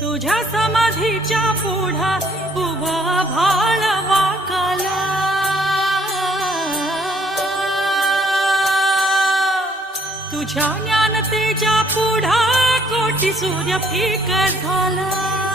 तुझ्या समाधीच्या पुढा उभा भाळ काला. तुझ्या ज्ञानतेच्या पुढा कोटी सूर्य फिकर झाला.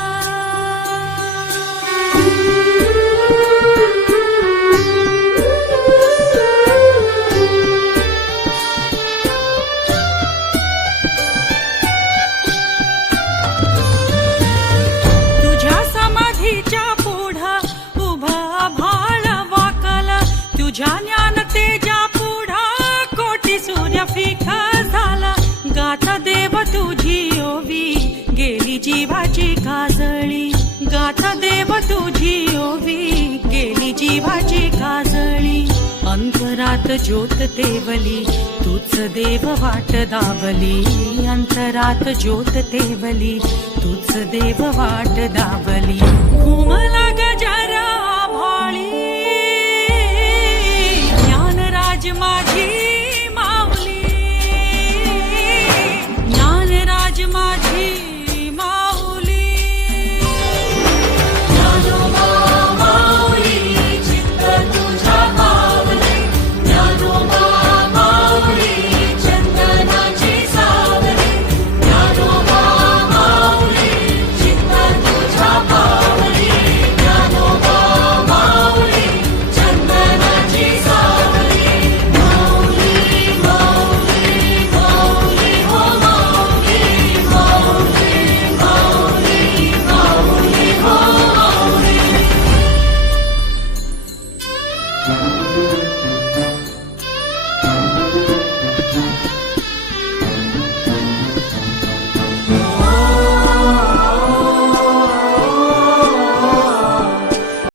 तुझ्या तेजा पुढा कोटी सूर्य फिका झाला. गाथा देव तुझी ओवी गेली जीवाची काजळी. गाथा देव तुझी ओवी गेली जीवाची काजळी. अंतरात ज्योत तेवली तूच देव वाट दाबली. अंतरात ज्योत तेवली तूच देव वाट दाबली. घुमला